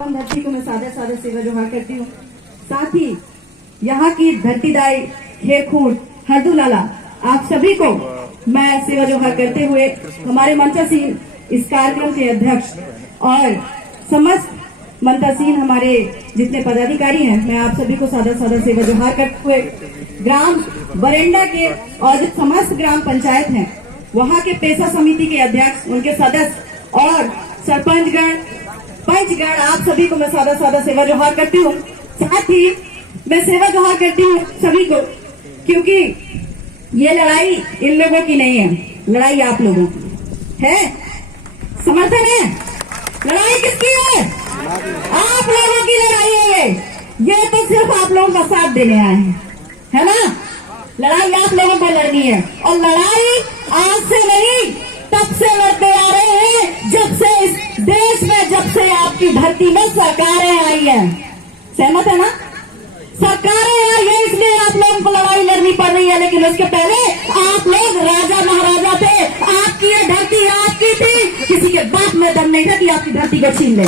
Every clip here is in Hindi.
धरती को मैं सादे सादे सेवा जोहार करती हूँ। साथ ही यहाँ की धरतीदाई खेरखूर हरदू लाला आप सभी को मैं सेवा जोहार करते हुए हमारे मंचासीन इस कार्यक्रम के अध्यक्ष और समस्त मंचासीन हमारे जितने पदाधिकारी हैं, मैं आप सभी को सादा सादा सेवा जोहार करते हुए ग्राम बरेंडा के और जो समस्त ग्राम पंचायत हैं वहाँ के पेशा समिति के अध्यक्ष, उनके सदस्य और सरपंचगण पंचगण आप सभी को मैं सादा सादा सेवा जोहार करती हूँ। साथ ही मैं सेवा जोहार करती हूँ सभी को, क्योंकि ये लड़ाई इन लोगों की नहीं है, लड़ाई आप लोगों की है। समर्थन है? लड़ाई किसकी है? आप लोगों की लड़ाई है। ये तो सिर्फ आप लोगों का साथ देने आए हैं, है ना? लड़ाई आप लोगों को लड़नी है और लड़ाई आज से नहीं तब से लड़ते आ रहे हैं, जब से इस देश में, जब से आपकी धरती में सरकारें आई हैं। सहमत है ना? सरकारें आई है इसलिए आप लोगों को लड़ाई लड़नी पड़ रही है, लेकिन उसके पहले आप लोग राजा महाराजा थे। आपकी ये धरती आपकी थी, किसी के बाप में दम नहीं था कि आपकी धरती को छीन ले।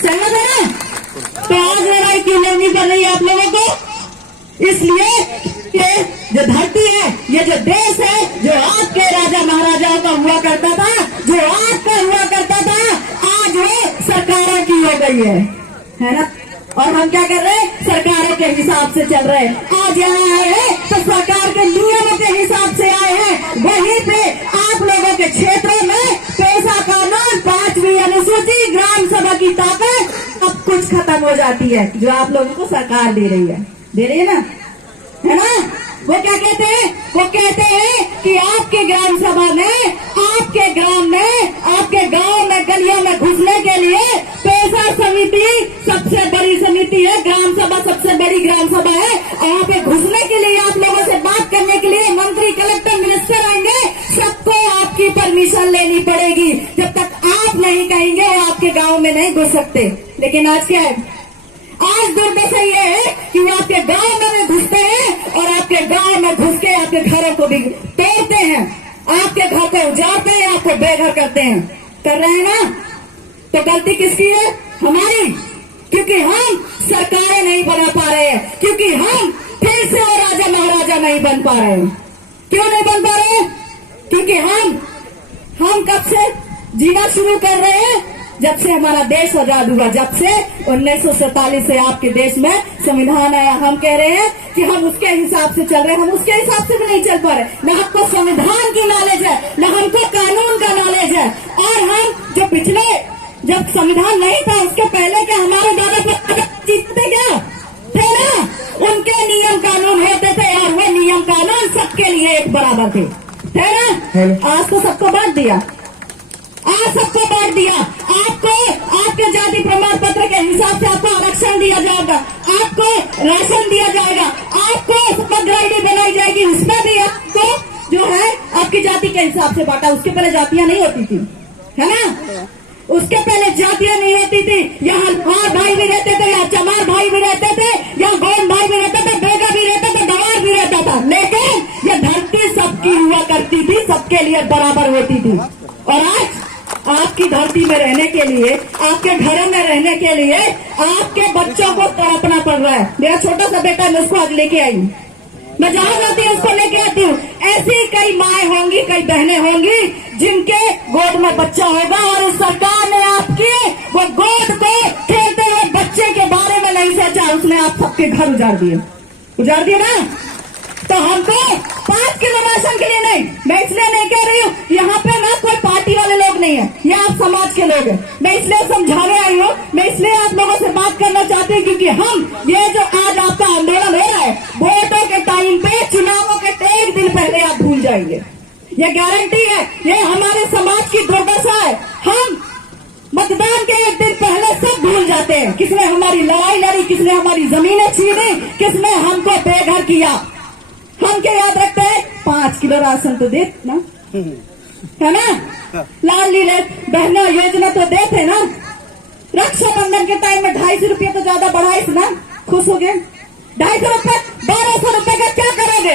सहमत है ना? तो आज लड़ाई क्यों लड़नी पड़ रही है आप लोगों को? इसलिए ये जो धरती है, ये जो देश है, जो आपके राजा महाराजाओं का हुआ करता था, जो आपका हुआ करता था, आज वो सरकारों की हो गई है ना? और हम क्या कर रहे हैं? सरकारों के हिसाब से चल रहे हैं। आज यहाँ आए हैं तो सरकार के नियमों के हिसाब से आए हैं। वहीं पे आप लोगों के क्षेत्रों में पेशा कानून, 5वीं अनुसूची, ग्राम सभा की ताकत अब कुछ खत्म हो जाती है, जो आप लोगों को सरकार दे रही है ना, है ना? वो क्या कहते हैं? वो कहते हैं कि आपके ग्राम सभा में, आपके ग्राम में, आपके गांव में, गलियों में घुसने के लिए पेशा समिति सबसे बड़ी समिति है, ग्राम सभा सबसे बड़ी ग्राम सभा है। वहाँ पे घुसने के लिए, आप लोगों से बात करने के लिए मंत्री, कलेक्टर, मिनिस्टर आएंगे, सबको आपकी परमिशन लेनी पड़ेगी। जब तक आप नहीं कहेंगे वो आपके गाँव में नहीं घुस सकते। लेकिन आज क्या है? आज दुर्दशा ये है कि वो आपके गांव में घुसते हैं और आपके गांव में घुस के आपके घरों को भी तोड़ते हैं, आपके घर को उजाड़ते हैं, आपको बेघर करते हैं। कर रहे हैं ना? तो गलती किसकी है? हमारी, क्योंकि हम सरकारें नहीं बना पा रहे हैं, क्योंकि हम फिर से वो राजा महाराजा नहीं बन पा रहे हैं। क्यों नहीं बन पा रहे हैं? क्योंकि हम कब से जीना शुरू कर रहे हैं? जब से हमारा देश आजाद हुआ, जब से 1947 से आपके देश में संविधान आया। हम कह रहे हैं कि हम उसके हिसाब से चल रहे हैं, हम उसके हिसाब से भी नहीं चल पा रहे। न हमको संविधान की नॉलेज है, न हमको कानून का नॉलेज है। और हम जो पिछले, जब संविधान नहीं था उसके पहले के हमारे दादा जीतते क्या थे ना, उनके नियम कानून होते थे और वो नियम कानून सबके लिए एक बराबर थे ना? आज तो सबको बांट दिया, आज सबको बांट दिया। आपको आपके जाति प्रमाण पत्र के हिसाब से आपको आरक्षण दिया जाएगा, आपको राशन दिया जाएगा, आपको समग्र आईडी बनाई जाएगी, उसमें भी आपको जो है आपकी जाति के हिसाब से बांटा। उसके पहले जातियां नहीं होती थी, है ना? उसके पहले जातियां नहीं होती थी। यहाँ हार भाई भी रहते थे, यहाँ चमार भाई भी रहते थे, यहाँ गोंड भाई भी रहते थे, बेगा भी रहता था, गवार भी रहता था। लेकिन ये धरती सबकी हुआ करती थी, सबके लिए बराबर होती थी। और आज आपकी धरती में रहने के लिए, आपके घरों में रहने के लिए आपके बच्चों को तड़पना पड़ रहा है। मेरा छोटा सा बेटा, मैं उसको आज लेके आई हूँ, मैं जहाँ जाती हूँ उसको लेके आती हूँ। ऐसी कई माएँ होंगी, कई बहनें होंगी जिनके गोद में बच्चा होगा और इस सरकार ने आपकी वो गोद को खेलते हुए बच्चे के बारे में नहीं सोचा, उसने आप सबके घर उजाड़ दिए ना? तो हमको 5 किलो राशन के लिए नहीं, मैं इसलिए नहीं कह रही हूँ, यहाँ पे ना कोई पार्टी वाले लोग नहीं है, ये आप समाज के लोग हैं। मैं इसलिए समझाने आई हूँ, मैं इसलिए आप लोगों से बात करना चाहती हूँ, क्योंकि हम ये जो आज आपका आंदोलन हो रहा है, वोटों के टाइम पे, चुनावों के 1 दिन पहले आप भूल जाएंगे। ये गारंटी है, ये हमारे समाज की दुर्दशा है। हम मतदान के 1 दिन पहले सब भूल जाते हैं, किसने हमारी लड़ाई लड़ी, किसने हमारी जमीनें छीनी, किसने हमको बेघर किया। हम क्या याद रखते हैं? 5 किलो राशन तो दे ना, है ना? लाडली बहनों योजना तो देते ना। रक्षाबंधन के टाइम में 250 रुपये तो ज्यादा बढ़ाई ना, खुश हो गए। 250 रुपये, 1200 रुपये का क्या करोगे?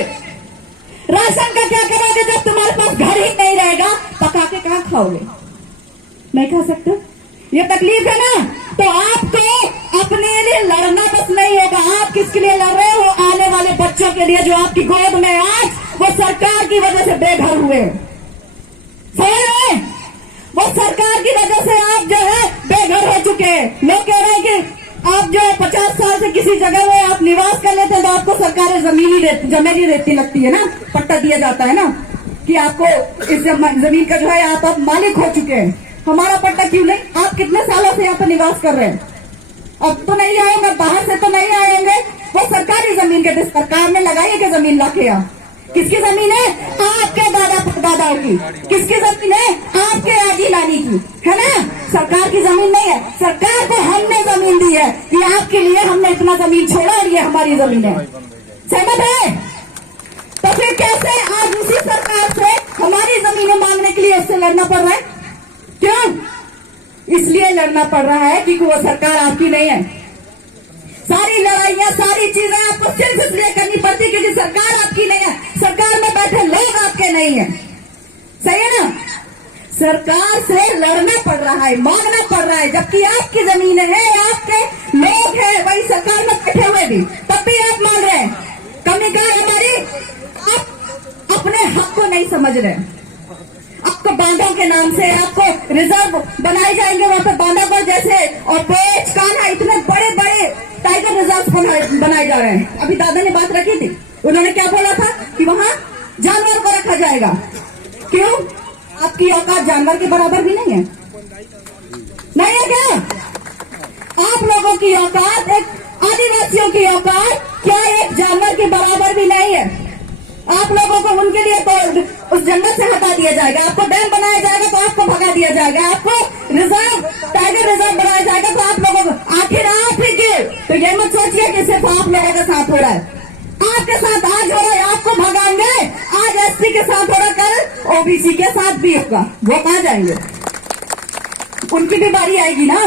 राशन का क्या करोगे जब तुम्हारे पास घर ही नहीं रहेगा? पका के कहाँ खाओगे? नहीं खा सकते। ये तकलीफ है ना, तो आपको अपने लिए लड़ना बस नहीं होगा। आप किसके लिए लड़ रहे हो? आने वाले बच्चों के लिए जो आपकी गोद में आज वो सरकार की वजह से बेघर हुए। समझ रहे? वो सरकार की वजह से आप जो है बेघर हो चुके हैं। लोग कह रहे हैं कि आप जो 50 साल से किसी जगह में आप निवास कर लेते हैं तो आपको सरकार जमीन देती लगती है ना, पट्टा दिया जाता है ना कि आपको इस जमीन का जो है आप मालिक हो चुके हैं। हमारा पट्टा क्यों नहीं? आप कितने सालों से यहाँ पर निवास कर रहे हैं? अब तो नहीं आएंगे, बाहर से तो नहीं आएंगे। वो सरकारी जमीन के सरकार ने लगाई है कि जमीन लाके यहाँ किसकी जमीन है? आपके दादा दादाओं की। किसकी जमीन है? आपके आजी नानी की, है ना? सरकार की जमीन नहीं है। सरकार को हमने जमीन दी है कि आपके लिए हमने इतना जमीन छोड़ा और ये हमारी जमीन है। सहमत है? तो फिर कैसे आज उसी सरकार से हमारी जमीनें मांगने के लिए उससे लड़ना पड़ रहा है? क्यों? इसलिए लड़ना पड़ रहा है क्योंकि वो सरकार आपकी नहीं है। सारी लड़ाइयां, सारी चीजें आपको सिर्फ इसलिए करनी पड़ती क्योंकि सरकार आपकी नहीं है। सरकार में बैठे लोग आपके नहीं है। सही है ना? सरकार से लड़ना पड़ रहा है, मांगना पड़ रहा है, जबकि आपकी जमीनें हैं, आपके लोग हैं, वही सरकार में बैठे हुए भी, तब भी आप मांग रहे हैं। कमी क्या है हमारी? आप अपने हक को नहीं समझ रहे। आपको बांधों के नाम से आपको रिजर्व बनाए जाएंगे वहां पे, बांधों पर जैसे और पेच कान्हा इतने बड़े बड़े टाइगर रिजर्व बनाए जा रहे हैं। अभी दादा ने बात रखी थी, उन्होंने क्या बोला था कि वहां जानवर को रखा जाएगा। क्यों? आपकी औकात जानवर के बराबर भी नहीं है। नहीं है क्या? आप लोगों की औकात, एक आदिवासियों की औकात क्या एक जानवर के बराबर भी नहीं है। आप लोगों को उनके लिए तो उस जंगल से हटा दिया जाएगा, आपको डैम बनाया जाएगा तो आपको भगा दिया जाएगा, आपको रिजर्व टाइगर रिजर्व बनाया जाएगा तो आप लोगों को आखिर आप ही के। तो ये मत सोचिए कि सिर्फ आप लोगों के साथ हो रहा है, आपके साथ आज हो रहा है। आपको भगाएंगे, आज एससी के साथ हो रहा, कल ओबीसी के साथ भी होगा। वो कहां जाएंगे? उनकी भी बारी आएगी ना।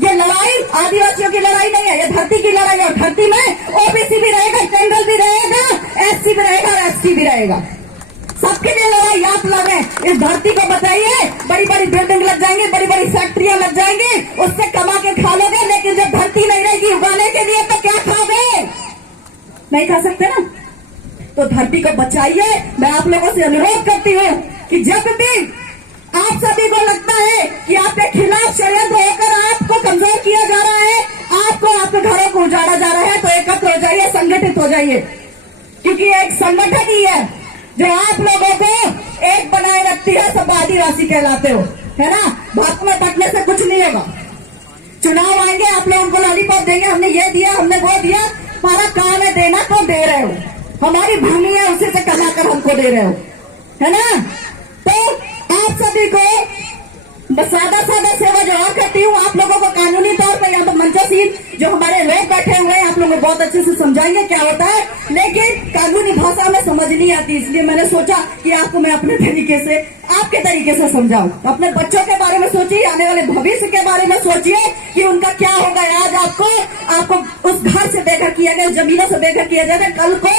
ये लड़ाई आदिवासियों की लड़ाई नहीं है, ये धरती की लड़ाई है। और धरती में ओबीसी भी रहेगा, जनरल भी रहेगा, एससी भी रहेगा और एसटी भी रहेगा। सबके लिए लड़ाई आप लड़े। इस धरती को बचाइए। बड़ी बड़ी बिल्डिंग लग जाएंगी, बड़ी बड़ी फैक्ट्रियां लग जाएंगी, उससे कमा के खा लोगे, लेकिन जब धरती नहीं रहेगी उगाने के लिए तो क्या खाओगे? नहीं खा सकते ना। तो धरती को बचाइए। मैं आप लोगों से अनुरोध करती हूँ कि जब भी आप सभी को लगता है कि आपके खिलाफ षड्यंत्र होकर आपको कमजोर किया जा रहा है, आपको आपके घरों को उजाड़ा जा रहा है, तो एकत्र हो जाइए, संगठित हो जाइए। क्योंकि एक संगठन ही है जो आप लोगों को एक बनाए रखती है। सब आदिवासी कहलाते हो, है ना? भाग में बटने से कुछ नहीं होगा। चुनाव आएंगे, आप लोगों को लॉलीपॉप देंगे, हमने ये दिया, हमने वो दिया। हमारा काम है देना, तो दे रहे हो। हमारी भूमि है, उसी से कमाकर हमको दे रहे हो, है ना? तो आप सभी को सादा सेवा जो और करती हूँ, आप लोगों को कानूनी तौर पर यहाँ पर मंचासीन जो हमारे लोग बैठे हुए हैं, आप लोगों को बहुत अच्छे से समझाएंगे क्या होता है, लेकिन कानूनी भाषा में समझ नहीं आती। इसलिए मैंने सोचा कि आपको मैं अपने तरीके से, आपके तरीके से समझाऊं। अपने बच्चों के बारे में सोचिए, आने वाले भविष्य के बारे में सोचिए कि उनका क्या होगा। आज आपको उस घर से बेघर किया गया, जमीनों से बेघर किया जाएगा। कल को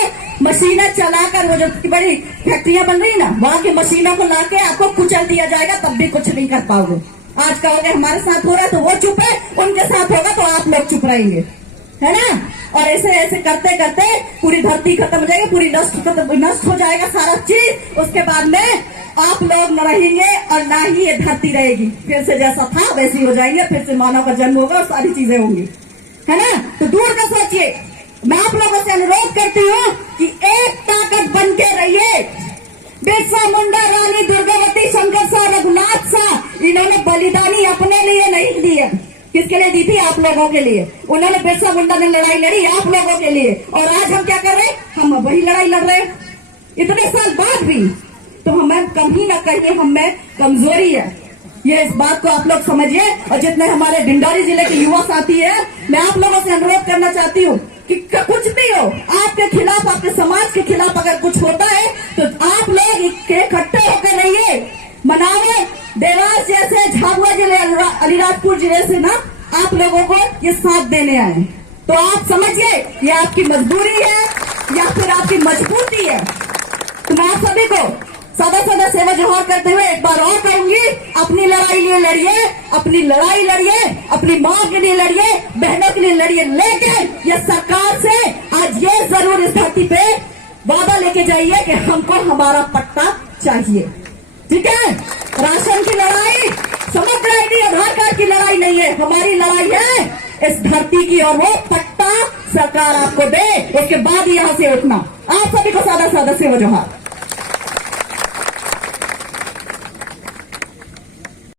मशीनें चलाकर वो जो बड़ी फैक्ट्रियां बन रही ना, वहां की मशीनों को लाके आपको कुचल दिया जाएगा, तब भी कुछ नहीं कर पाओगे। आज कहोगे हमारे साथ हो रहा है तो वो चुप है, उनके साथ होगा तो आप लोग चुप रहेंगे, है ना? और ऐसे ऐसे करते करते पूरी धरती खत्म हो जाएगी, पूरी नष्ट हो जाएगा सारा चीज। उसके बाद में आप लोग न रहेंगे और ना ही ये धरती रहेगी। फिर से जैसा था वैसी हो जाएंगे, फिर से मानव का जन्म होगा और सारी चीजें होंगी, है ना? तो दूर का सोचिए। मैं आप लोगों से अनुरोध करती हूँ कि एक ताकत बन के रहिए। बिरसा मुंडा, रानी दुर्गावती, शंकर शाह, रघुनाथ शाह, इन्होंने बलिदानी अपने लिए नहीं दी है। किसके लिए दी थी? आप लोगों के लिए। उन्होंने बिरसा मुंडा ने लड़ाई लड़ी आप लोगों के लिए, और आज हम क्या कर रहे हैं? हम वही लड़ाई लड़ रहे हैं इतने साल बाद भी। तो हमें कहीं ना कहीं हमें कमजोरी है, ये इस बात को आप लोग समझिए। और जितने हमारे डिंडौरी जिले के युवा साथी है, मैं आप लोगों से अनुरोध करना चाहती हूँ कि कुछ भी हो आपके खिलाफ, आपके समाज के खिलाफ अगर कुछ होता है तो आप लोग इकट्ठे होकर रहिए। मनावे, देवास जैसे, झाबुआ जिले, अलीराजपुर जिले से ना आप लोगों को ये साथ देने आए। तो आप समझिए ये आपकी मजबूरी है या फिर आपकी मजबूती है। तो मैं आप सभी को सादा सादा सेवा जोहार करते हुए एक बार और कहूंगी, अपनी लड़ाई लिए लड़िए, अपनी लड़ाई लड़िए, अपनी मां के लिए लड़िए, बहनों के लिए लड़िए, लेकिन ये सरकार से आज ये जरूर इस धरती पे वादा लेके जाइए कि हमको हमारा पट्टा चाहिए। ठीक है, राशन की लड़ाई, समग्र आईडी आधार कार्ड की लड़ाई नहीं है, हमारी लड़ाई है इस धरती की, और वो पट्टा सरकार आपको दे, उसके बाद यहां से उठना। आप सभी को सादा सादा सेवा जोहार।